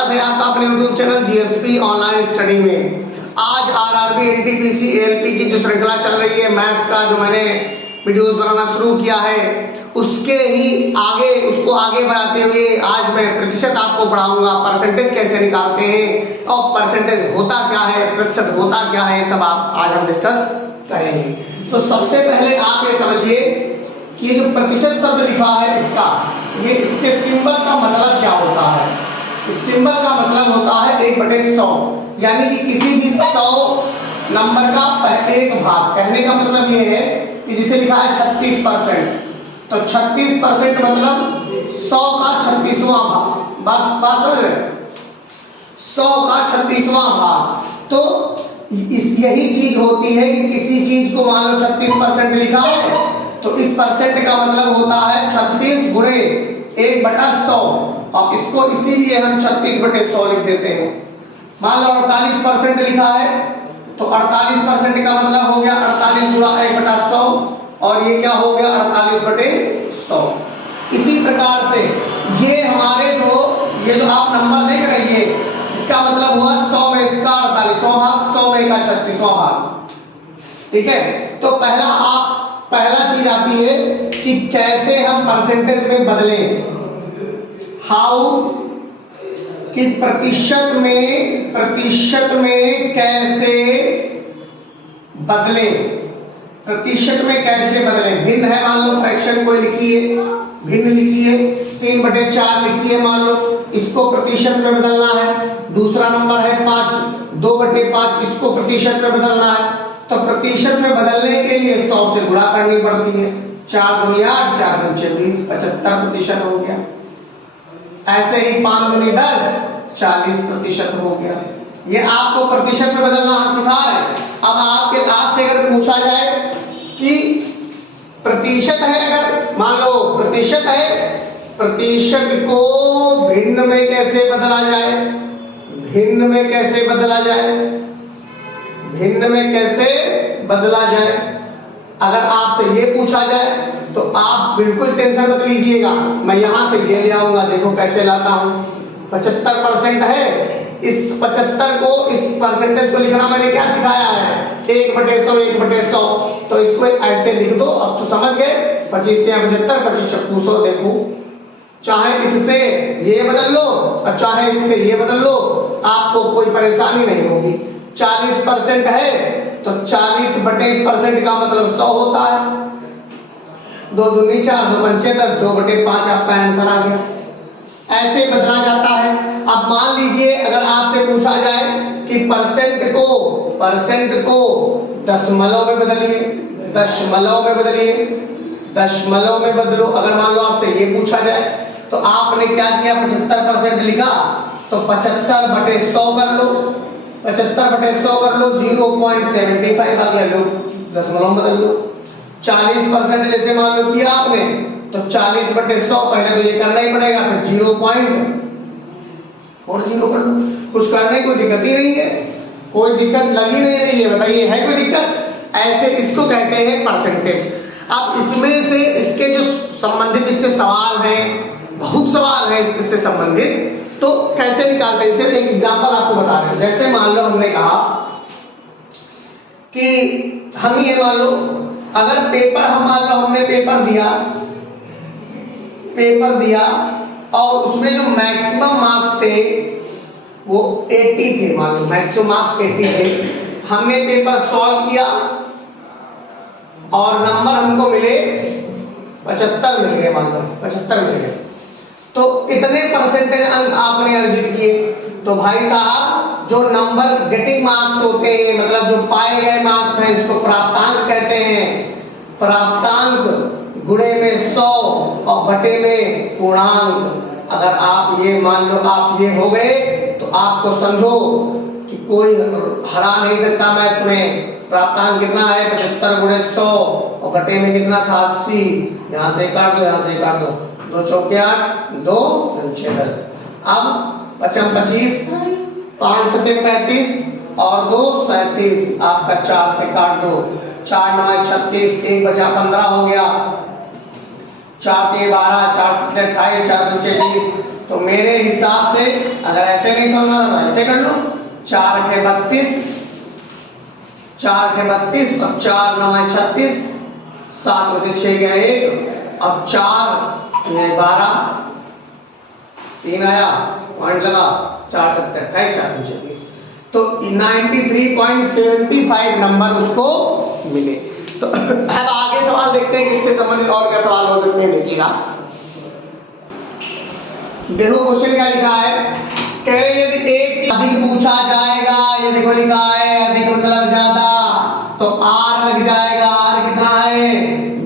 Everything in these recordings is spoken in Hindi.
स्वागत है आपका अपने YouTube channel GSP online study में। आज आरआरबी एनटीपीसी एएलपी की जो श्रृंखला चल रही है मैथ्स का, जो मैंने वीडियोस बनाना शुरू किया है, उसके ही आगे उसको आगे बढ़ाते हुए आज मैं प्रतिशत आपको पढ़ाऊंगा। परसेंटेज कैसे निकालते हैं और परसेंटेज होता क्या है, प्रतिशत होता क्या है, सब आज हम डिस्कस करेंगे। तो सबसे पहले आप ये समझिए कि जो प्रतिशत शब्द लिखा है इसके सिंबल का मतलब क्या होता है। इस सिंबल का मतलब होता है 1/100, यानी कि किसी भी 100 नंबर का एक भाग। कहने का मतलब ये है कि जिसे लिखा है 36%, तो 36% मतलब 100 का 36वां भाग। बात समझ रहे? 100 का 36वां भाग। तो यही चीज होती है कि किसी चीज को मान लो 36% लिखा है, तो इस परसेंट का मतलब होता है 36 गुणे 1/100, और इसको इसीलिए हम 36/100 लिख देते हैं। मान लो 48% लिखा है, तो 48% का मतलब हो गया 48 गुणा 1/100, और ये क्या हो गया 48/100। इसी प्रकार से ये हमारे ये जो आप नंबर देख रही है, इसका मतलब हुआ 100 में इसका 48वां भाग, 100 में का 36वां भाग। ठीक है, तो पहला चीज आती है कि कैसे हम परसेंटेज में बदलें। हाउ कि प्रतिशत में कैसे बदलें। प्रतिशत में कैसे बदलें? भिन्न है, मान लो फ्रैक्शन कोई लिखी है, भिन्न लिखी है, 3/4 लिखी है, मान लो इसको प्रतिशत में बदलना है। दूसरा नंबर है 5, 2/5, इसको प्रतिशत में बदलना है। तो प्रतिशत में बदलने के लिए 100 से गुणा करनी पड़ती है। 4 दूनी 8, 4 दूनी 20, 75% हो गया। ऐसे ही 5 दूनी 10, 40% हो गया। ये आपको प्रतिशत में बदलना हम सिखा रहे हैं। अब आपसे अगर पूछा जाए कि प्रतिशत है, अगर मान लो प्रतिशत है, प्रतिशत को भिन्न में कैसे बदला जाए, भिन्न में कैसे बदला जाए, भिन्न में कैसे बदला जाए, अगर आपसे ये पूछा जाए तो आप बिल्कुल टेंशन मत लीजिएगा। मैं यहां से ये ले आऊंगा, देखो कैसे लाता हूं। 75% है, इस 75 को, इस परसेंटेज को लिखना मैंने क्या सिखाया है, 1/100, 1/100। तो इसको ऐसे लिख दो। अब तो समझ गए, 25 से 75, 25 छक्कू 100। देखो, चाहे इससे ये बदल लो और चाहे इससे ये बदल लो, आपको कोई परेशानी नहीं होगी। 40% है, तो 40/इस% का मतलब 100 होता है। 2 दूनी 4, 2 पंचे 10, 2/5 आपका आंसर आ गया। ऐसे बदला जाता है। अब मान लीजिए अगर आपसे पूछा जाए कि परसेंट को दशमलव में बदलिए, दशमलव में बदलिए, दशमलव में बदलो। अगर मान लो आपसे ये पूछा जाए, तो आपने क्या किया, 75% लिखा, तो 75/100 कर लो, 75/100 कर लो, 0.75 आ गया। लो दशमलव बदल लो। 40% जैसे मान लो किया आपने, तो 40/100 पहले तो ये करना ही पड़ेगा, फिर 0.40 कर लो। कुछ करने की कोई दिक्कत ही नहीं है, कोई दिक्कत लगी नहीं रही है, बताइए है कोई दिक्कत? ऐसे इसको कहते हैं परसेंटेज। अब इसमें से इसके जो संबंधित इससे सवाल हैं, बहुत सवाल है इससे संबंधित, तो कैसे निकालते हैं, सिर्फ एक एग्जांपल आपको बता रहे हैं। जैसे मान लो हमने कहा कि हम ये मान लो, अगर पेपर हमने पेपर दिया और उसमें जो मैक्सिमम मार्क्स थे वो 80 थे, मान लो मैक्सिमम मार्क्स 80 थे। हमने पेपर सॉल्व किया और नंबर हमको मिले 75 मिल गए, मान लो 75 मिल गए। तो इतने परसेंटेज अंक आपने अर्जित किए। तो भाई साहब, जो नंबर गेटिंग मार्क्स होते हैं, मतलब जो पाए गए मार्क्स हैं, इसको प्राप्तांक कहते हैं। प्राप्तांक गुणे में 100 और बटे में पूर्णांक। अगर आप ये मान लो आप ये हो गए, तो आपको समझो कि कोई हरा नहीं सकता मैथ्स में। प्राप्तांक कितना है, 75 गुणे 100 और बटे में कितना था 80। यहां से काट दो, यहां से काट दो, 2 चौके 8, 2 6 10। अब 25, 5 7 35 और 2 37। आपका 4 से काट दो, 4 9 36, 1 बचा 15 हो गया। 4 3 12, 4 7 28, 4 2 20, तो मेरे हिसाब से अगर ऐसे नहीं समझ में आता तो ऐसे कर लो, 4 × 32, 4 × 32 और 4 × 9 = 36, 7 में से 6 गया 1, अब 4 में 12, 3 आया, पॉइंट लगा, 4 7 28, 4 × 24, तो 93.75 नंबर उसको मिले। तो अब आगे सवाल देखते हैं कि इससे संबंधित और क्या सवाल हो सकते हैं, देखिएगा। देखो क्वेश्चन क्या लिखा है, कह रहे यदि एक अधिक पूछा जाएगा, ये देखो लिखा है अधिक मतलब ज्यादा, तो r लग जाएगा, r कितना है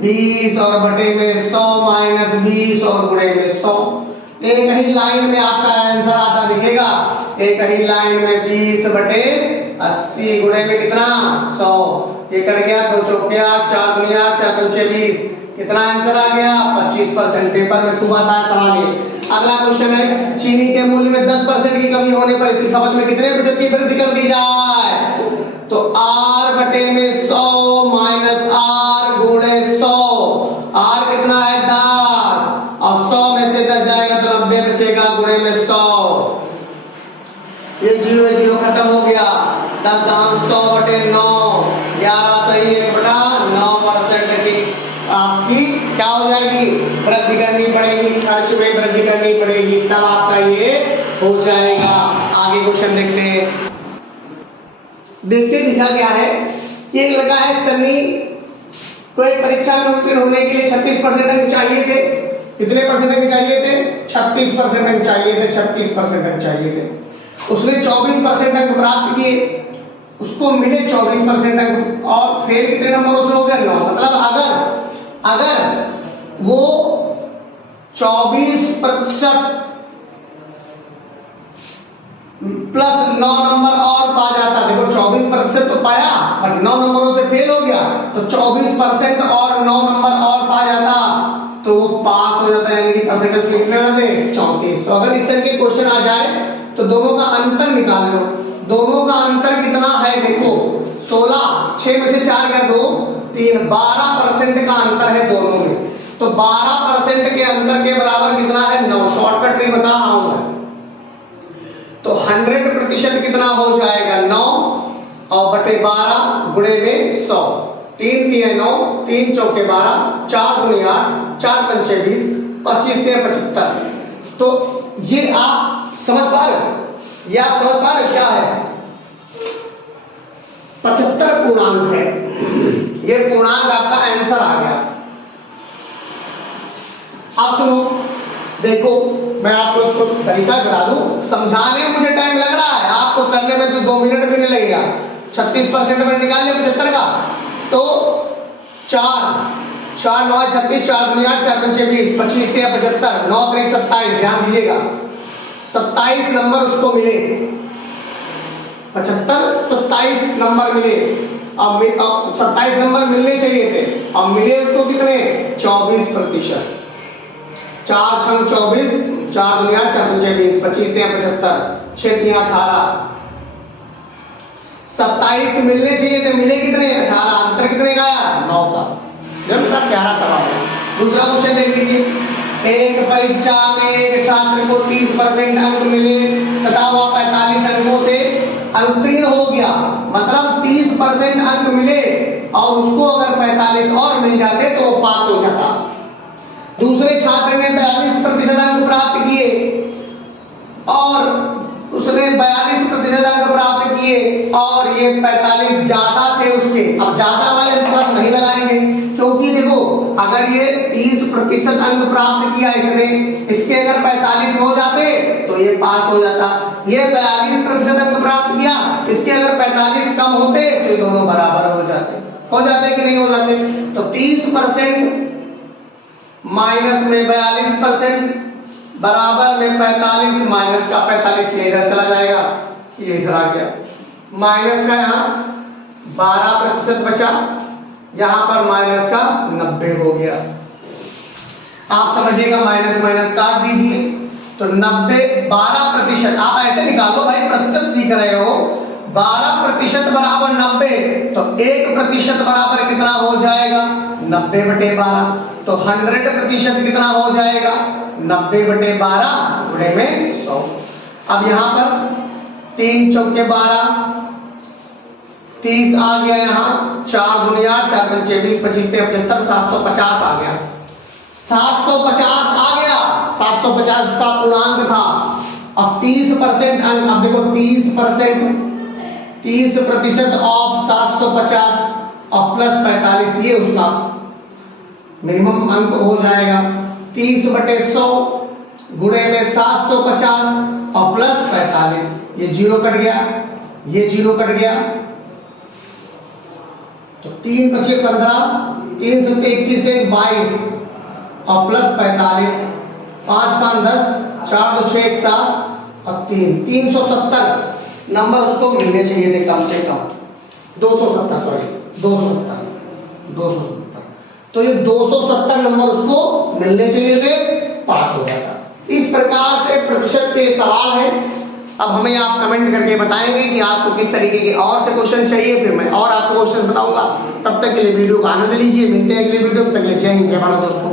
20 और बटे में 100 माइनस 20 और गुणे में 100। एक ही लाइन में आपका आंसर आता दिखेगा, एक ही लाइन में 20 बटे 80 गुणे में कितना 100, ये कट गया, 2 चौके 8, 4 दूनी 8, 4 पंचे 20, कितना आंसर आ गया 25%। पेपर में खूब आता है सवाल ये। अगला क्वेश्चन है, चीनी के मूल्य में 10% की कमी होने पर इसकी खपत में कितने प्रतिशत की वृद्धि कर दी जाए, तो r बटे में 100 माइनस r गुणे 100, r कितना है 10 और 100 में से 10 जाएगा तो 90 बचेगा, गुणे में 100, ये 0 0 खत्म हो गया, 10 दाम 100 बटे 9, 11 सही 1/9% की आपकी क्या हो जाएगी, वृद्धि करनी पड़ेगी, खर्च में वृद्धि करनी पड़ेगी, तब आपका ये हो जाएगा। आगे क्वेश्चन देखते हैं। देखिए लिखा गया है कि एक लड़का है सन्नी को एक परीक्षा में उत्तीर्ण होने के लिए 36% अंक चाहिए थे। कितने परसेंट अंक चाहिए थे, 36% अंक चाहिए थे, 36% अंक चाहिए थे। उसने 24% अंक प्राप्त किए, उसको मिले 24% अंक, और फेल कितने नंबरों से हो गया 9। मतलब अगर वो 24% प्लस 9 नंबर और पा जाता, देखो 24% तो पाया पर 9 नंबरों से फेल हो गया, तो 24% और 9 नंबर और पा जाता तो वो पास हो जाता, यानी कि परसेंटेज कितने हो जाते 34। तो अगर इस तरह के क्वेश्चन आ जाए तो दोनों का अंतर निकाल लो। दोनों का अंतर कितना है, देखो 16, 6 में से 4 गया 2, 3, 12% का अंतर है दोनों में। तो 12% के अंतर के बराबर कितना है 9। शॉर्टकट ट्रिक बता रहा हूं मैं। तो 100% कितना हो जाएगा 9 और बटे 12 गुणे में 100, 3 3 9, 3 चौके 12, 4 दूनी 8, 4 पंचे 20, 25 से 75। तो ये आप समझ पा रहे, या समझ पा रहे क्या है, 75 पूर्णांक है, ये पूर्णांक आपका आंसर आ गया। आप सुनो, देखो मैं आपको इसको तरीका बता दूं, समझाने में मुझे टाइम लग रहा है, आपको करने में तो 2 मिनट भी नहीं लगेगा। 36% में निकाल लिया 75 का, तो 4 4 9 36, 4 दूनी 8, 4 पंचे 20, 25 से 75, 9 3 27, ध्यान दीजिएगा 27 नंबर उसको मिले, 75 27 नंबर मिले। अब 27 नंबर मिलने चाहिए थे, अब मिले उसको कितने 24%। 4 6 24, 4 दूनी 8, 4 पंचे 20, 25 से 75, 6 3 18, 27 मिलने चाहिए थे, मिले कितने 18, अंतर कितने का आया 9 का। बेटा प्यारा सवाल है। दूसरा क्वेश्चन देख लीजिए, एक परीक्षा में एक छात्र को 30% अंक मिले तथा वह 45 अंकों से उत्तीर्ण हो गया, मतलब 30% अंक मिले और उसको अगर 45 और मिल जाते तो वो पास हो जाता। दूसरे छात्र ने 42% अंक प्राप्त किए और उसने 42% अंक प्राप्त किए और ये 45 ज्यादा थे उसके। अब ज्यादा वाले प्लस नहीं लगाएंगे, क्योंकि देखो अगर ये 30% अंक प्राप्त किया इसने, इसके अगर 45 हो जाते तो ये पास हो जाता। ये 42% अंक प्राप्त किया, इसके अगर 45 कम होते तो ये दोनों बराबर हो जाते कि नहीं हो जाते। तो 30% माइनस में 42% बराबर में 45, माइनस का 45 ये इधर चला जाएगा, ये इधर आ गया, माइनस का यहाँ 12% बचा, यहां पर माइनस का 90 हो गया। आप समझिएगा, माइनस माइनस काट दीजिए तो 90 12%। आप ऐसे निकालो भाई, प्रतिशत सीख रहे हो, 12% बराबर 90, तो 1% बराबर कितना हो जाएगा 90/12। तो 100% कितना हो जाएगा 90/12 गुणे में 100। अब यहाँ पर 3 चौके 12, 30 आ गया, यहाँ 4 दूनी 8, 4 पंचे 20, 25 से 75, 750 आ गया, 750 आ गया। 750 का पूर्णांक था। अब 30% अंक, अब देखो 30% ऑफ 750 और प्लस 45, ये उसका मिनिमम अंक हो जाएगा। 30/100 गुणे में 750 और प्लस 45, ये जीरो कट गया, ये जीरो कट गया, तो 3 × 5 = 15, 3 × 7 = 21, 22 और प्लस 45, 5 × 5 = 10, 4 × 2 = 6, 1 7 और 3, 370 नंबर उसको मिलने चाहिए थे कम से कम। 270, सॉरी 270। तो ये 270 नंबर उसको मिलने चाहिए थे, पास हो जाता। इस प्रकार से प्रतिशत पे सवाल है। अब हमें आप कमेंट करके बताएंगे कि आपको किस तरीके के और से क्वेश्चन चाहिए, फिर मैं और आपको क्वेश्चन बताऊंगा। तब तक के लिए वीडियो को आनंद लीजिए। मिलते हैं अगले वीडियो में। जय हिंद, जय भारत दोस्तों।